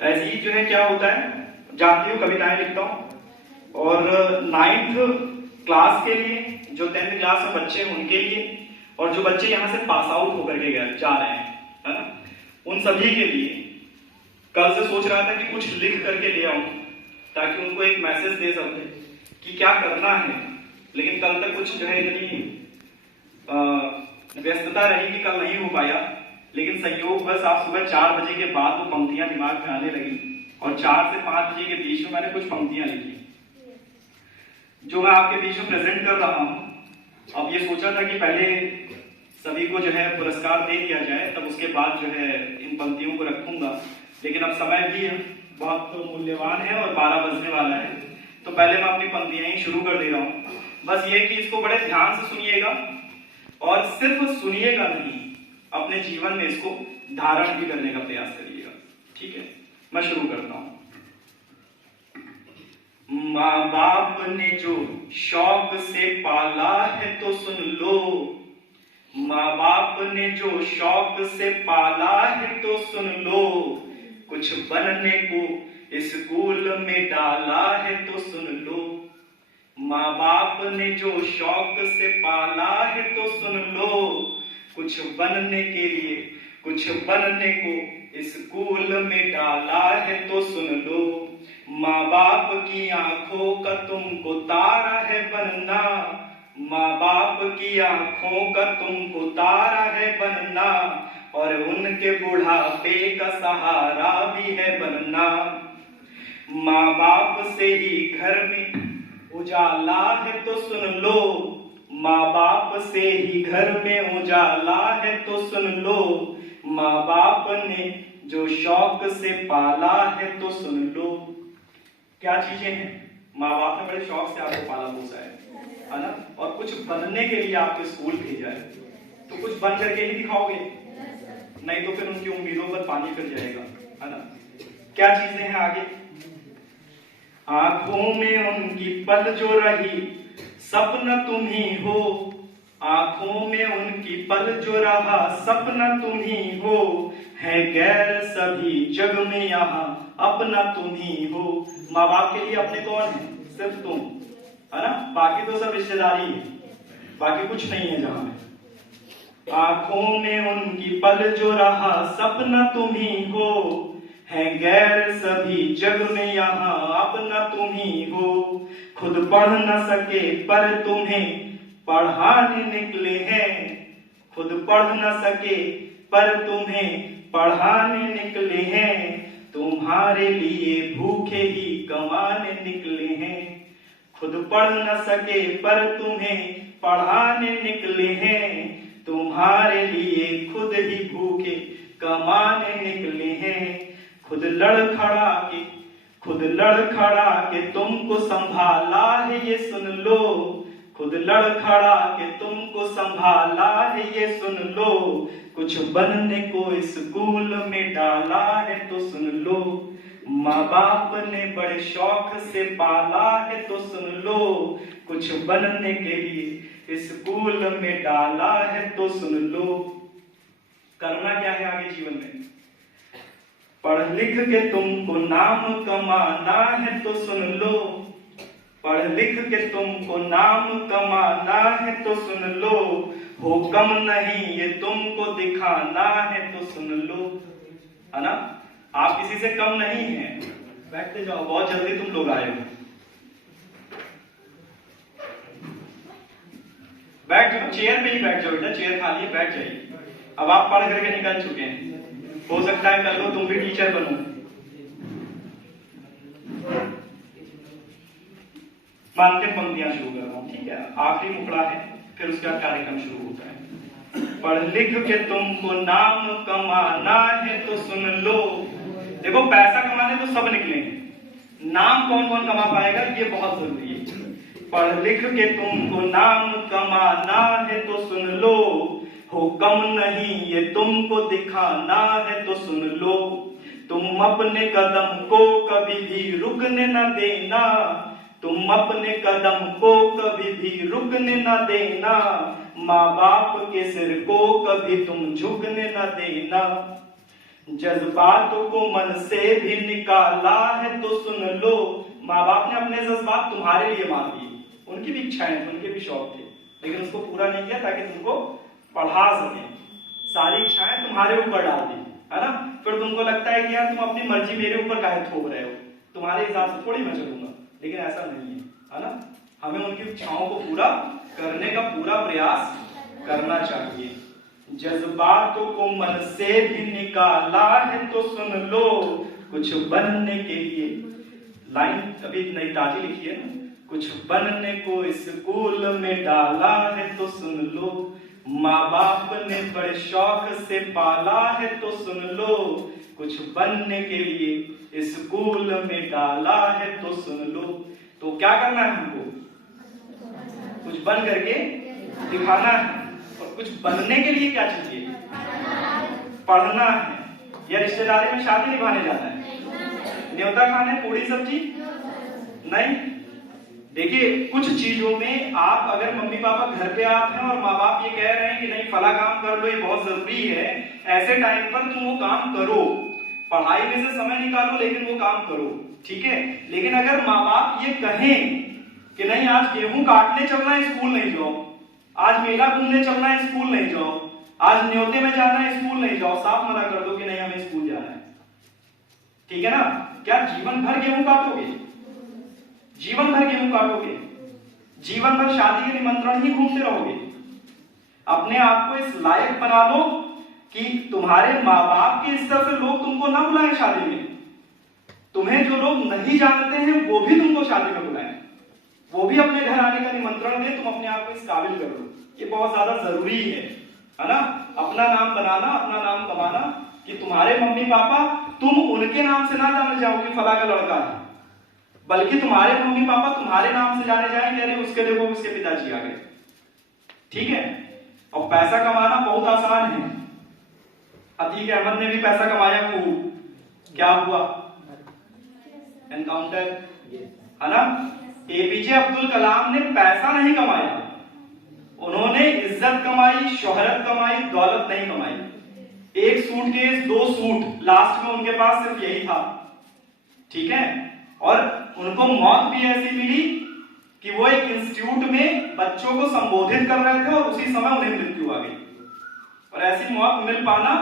ऐसे ही जो है क्या होता है, जानती हो कविताएं लिखता हूँ और 9th क्लास के लिए, जो 10th क्लास में बच्चे हैं उनके लिए, और जो बच्चे यहाँ से पास आउट होकर के जा रहे हैं, है ना, उन सभी के लिए कल से सोच रहा था कि कुछ लिख करके ले आऊं ताकि उनको एक मैसेज दे सके कि क्या करना है। लेकिन कल तक कुछ जो है इतनी व्यस्तता रही कि कल नहीं हो पाया। लेकिन संयोग बस आप सुबह 4 बजे के बाद वो पंक्तियां दिमाग में आने लगी और 4 से 5 बजे के बीच में मैंने कुछ पंक्तियां लिखी जो मैं आपके बीच में प्रेजेंट कर रहा हूं। अब ये सोचा था कि पहले सभी को जो है पुरस्कार दे दिया जाए, तब उसके बाद जो है इन पंक्तियों को रखूंगा। लेकिन अब समय भी बहुत मूल्यवान है और 12 बजने वाला है, तो पहले मैं अपनी पंक्तियां ही शुरू कर दे रहा हूं। बस ये कि इसको बड़े ध्यान से सुनिएगा और सिर्फ सुनिएगा नहीं, अपने जीवन में इसको धारण भी करने का प्रयास करिएगा। ठीक है, मैं शुरू करता हूं। माँ बाप ने जो शौक से पाला है तो सुन लो, माँ बाप ने जो शौक से पाला है तो सुन लो, कुछ बनने को स्कूल में डाला है तो सुन लो। माँ बाप ने जो शौक से पाला है तो सुन लो, कुछ बनने के लिए, कुछ बनने को स्कूल में डाला है तो सुन लो। माँ बाप की आंखों का तुमको तारा है बनना, माँ बाप की आंखों का तुमको तारा है बनना, और उनके बुढ़ापे का सहारा भी है बनना। माँ बाप से ही घर में उजाला है तो सुन लो, माँ बाप से ही घर में उजाला है तो सुन लो। माँ बाप ने जो शौक से पाला है तो सुन लो। क्या चीजें हैं? माँ बाप ने बड़े शौक से आपको पाला पोसा है ना, और कुछ बनने के लिए आपको स्कूल भेजा है, तो कुछ बन करके ही दिखाओगे, नहीं तो फिर उनकी उम्मीदों पर पानी फिर जाएगा, है ना। क्या चीजें हैं आगे? आंखों में उनकी पल जो रही सपना तुम ही हो, आंखों में उनकी पल जो रहा सपना तुम ही हो, है गैर सभी जग में यहाँ अपना तुम ही हो। माँ बाप के लिए अपने कौन है? सिर्फ तुम, है ना, बाकी तो सब रिश्तेदारी है, बाकी कुछ नहीं है जहां में। आंखों में उनकी पल जो रहा सपना तुम ही हो, है गैर सभी जग में यहाँ अपना तुम ही हो। खुद पढ़ न सके पर तुम्हें पढ़ाने निकले हैं, खुद पढ़ न सके पर तुम्हें पढ़ाने निकले हैं, तुम्हारे लिए भूखे ही कमाने निकले हैं। खुद पढ़ न सके पर तुम्हें पढ़ाने निकले हैं, तुम्हारे लिए खुद ही भूखे कमाने निकले हैं। खुद लड़ खड़ा के तुमको संभाला है ये सुन लो, खुद लड़ खड़ा के तुमको संभाला है ये सुन लो। कुछ बनने को स्कूल में डाला है तो सुन लो, माँ बाप ने बड़े शौक से पाला है तो सुन लो। कुछ बनने के लिए स्कूल में डाला है तो सुन लो। करना क्या है आगे जीवन में? पढ़ लिख के तुमको नाम कमाना है तो सुन लो, पढ़ लिख के तुमको नाम कमाना है तो सुन लो। हो कम नहीं ये तुमको दिखाना है तो सुन लो, है ना। आप किसी से कम नहीं हैं। बैठते जाओ, बहुत जल्दी तुम लोग आए हो। बैठ जाओ, चेयर पे ही बैठ जाओ बेटा, चेयर खाली है, बैठ जाइए। अब आप पढ़ करके निकल चुके हैं, हो सकता है कल को तुम भी टीचर बनो। अंतिम पंक्तियां शुरू कर रहा हूं, ठीक है, आखिरी मुखड़ा है, फिर उसका कार्यक्रम शुरू होता है। पढ़ लिख के तुमको नाम कमाना है तो सुन लो। देखो, पैसा कमाने तो सब निकले हैं, नाम कौन कौन कमा पाएगा ये बहुत जरूरी है। पढ़ लिख के तुमको नाम कमाना है तो सुन लो, हो कम नहीं ये तुमको दिखाना है तो सुन लो। तुम अपने कदम को कभी भी रुकने न देना, तुम अपने कदम को कभी भी रुकने न देना, माँ बाप के सिर को कभी तुम झुकने न देना। जज्बातों को मन से भी निकाला है तो सुन लो। माँ बाप ने अपने जज्बात तुम्हारे लिए मार दिए, उनकी भी इच्छाएं थी, उनके भी शौक थे, लेकिन उसको पूरा नहीं किया ताकि तुमको पढ़ा सके। सारी इच्छाएं तुम्हारे ऊपर डाल दी, है ना। फिर तुमको लगता है कि यार तुम अपनी मर्जी मेरे ऊपर काहे थोप रहे हो, तुम्हारे हिसाब से थोड़ी मैं चलूंगा, लेकिन ऐसा नहीं है ना। हमें उनकी इच्छाओं को पूरा करने का पूरा प्रयास करना चाहिए। जज्बातों को मन से भी निकाला है तो सुन लो, कुछ बनने के लिए, लाइन अभी नई ताजी लिखी है ना, कुछ बनने को स्कूल में डाला है तो सुन लो। माँ बाप ने बड़े शौक से पाला है तो सुन लो, कुछ बनने के लिए स्कूल में डाला है तो सुन लो। तो क्या करना है हमको? कुछ बन करके दिखाना है। और कुछ बनने के लिए क्या चाहिए? पढ़ना है। या रिश्तेदारी में शादी निभाने जाना है, न्योता खाने, पूरी सब्जी नहीं। देखिए, कुछ चीजों में आप अगर मम्मी पापा घर पे आप हैं और माँ बाप ये कह रहे हैं कि नहीं फला काम कर लो, ये बहुत जरूरी है, ऐसे टाइम पर तुम वो काम करो, पढ़ाई में से समय निकालो, लेकिन वो काम करो, ठीक है। लेकिन अगर माँ बाप ये कहें कि नहीं आज गेहूं काटने चलना है, स्कूल नहीं जाओ, आज मेला घूमने चलना है, स्कूल नहीं जाओ, आज न्योते में जाना है, स्कूल नहीं जाओ, साफ मना कर दो कि नहीं हमें स्कूल जाना है, ठीक है ना। क्या जीवन भर गेहूं काटोगे? जीवन भर गेहूं काटोगे? जीवन भर शादी के निमंत्रण ही घूमते रहोगे? अपने आप को इस लायक बना लो कि तुम्हारे माँ बाप के स्तर से लोग तुमको ना बुलाएं शादी में। तुम्हें जो लोग नहीं जानते हैं वो भी तुमको शादी में बुलाएं, वो भी अपने घर आने का निमंत्रण दे, तुम अपने आप को इस काबिल कर लो। ये बहुत ज्यादा जरूरी है ना। अपना नाम बनाना, अपना नाम कमाना, कि तुम्हारे मम्मी पापा, तुम उनके नाम से ना जाने जाओ कि फला का लड़का है, बल्कि तुम्हारे मम्मी पापा तुम्हारे नाम से जाने जाएंगे, अरे उसके देखो उसके पिताजी आ गए, ठीक है। और पैसा कमाना बहुत आसान है। अतीक अहमद ने भी पैसा कमाया खूब, क्या हुआ? एनकाउंटर, है ना। एपीजे अब्दुल कलाम ने पैसा नहीं कमाया, उन्होंने इज्जत कमाई, शोहरत कमाई, दौलत नहीं कमाई। एक सूटकेस, 2 सूट, लास्ट में उनके पास सिर्फ यही था, ठीक है। और उनको मौत भी ऐसी मिली कि वो एक इंस्टीट्यूट में बच्चों को संबोधित कर रहे थे और उसी समय उन्हें मृत्यु आ गई। और ऐसी मौत मिल पाना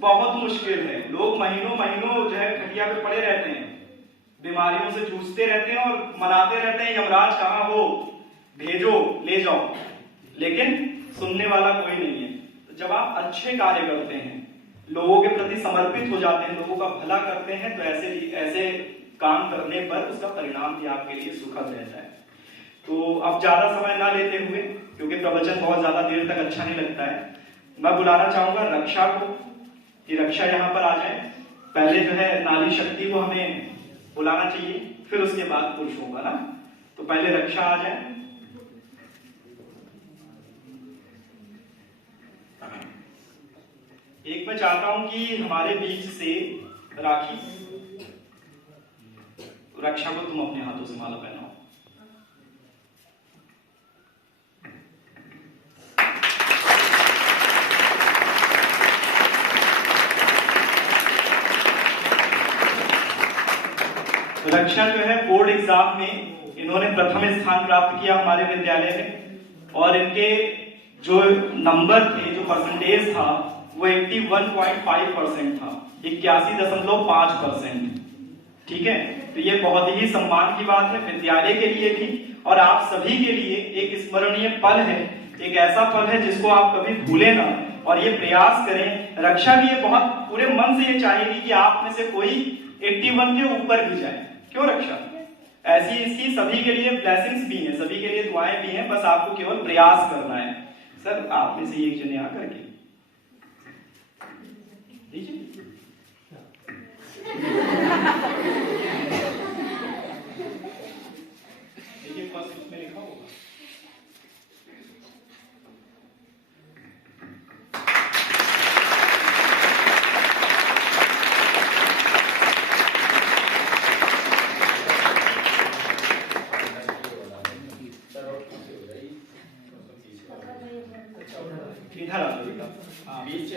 बहुत मुश्किल है। लोग महीनों महीनों जो है खटिया पे पड़े रहते हैं, बीमारियों से जूझते रहते हैं और मनाते रहते हैं यमराज कहाँ हो, भेजो, ले जाओ, लेकिन सुनने वाला कोई नहीं है। तो जब आप अच्छे कार्य करते हैं, लोगों के प्रति समर्पित हो जाते हैं, लोगों का भला करते हैं, तो ऐसे काम करने पर उसका परिणाम भी आपके लिए सुखद रहता है। तो अब ज्यादा समय ना लेते हुए, क्योंकि प्रवचन बहुत ज्यादा देर तक अच्छा नहीं लगता है, मैं बुलाना चाहूंगा रक्षा को कि रक्षा यहाँ पर आ जाए। पहले जो है नारी शक्ति को हमें बुलाना चाहिए, फिर उसके बाद पुरुषों का ना। तो पहले रक्षा आ जाए। एक मैं चाहता हूं कि हमारे बीच से राखी, रक्षा को तुम अपने हाथों से माला पहनाओ। रक्षा जो है बोर्ड एग्जाम में इन्होंने प्रथम स्थान प्राप्त किया हमारे विद्यालय में, और इनके जो नंबर थे, जो परसेंटेज था, वो 81.5% था, 81.5%, ठीक है। तो ये बहुत ही सम्मान की बात है विद्यालय के लिए भी, और आप सभी के लिए एक स्मरणीय पल है, एक ऐसा पल है जिसको आप कभी भूले ना, और ये प्रयास करें। रक्षा भी ये बहुत पूरे मन से ये चाहेगी कि आप में से कोई 81 के ऊपर भी जाए। क्यों रक्षा? ऐसी इसकी सभी के लिए ब्लेसिंग्स भी हैं, सभी के लिए दुआएं भी हैं, बस आपको केवल प्रयास करना है। सर आप में से एक जने आकर के दीजिए। देखिए फर्स्ट उसमें लिखा होगा। इधर आ जाओ, बीच से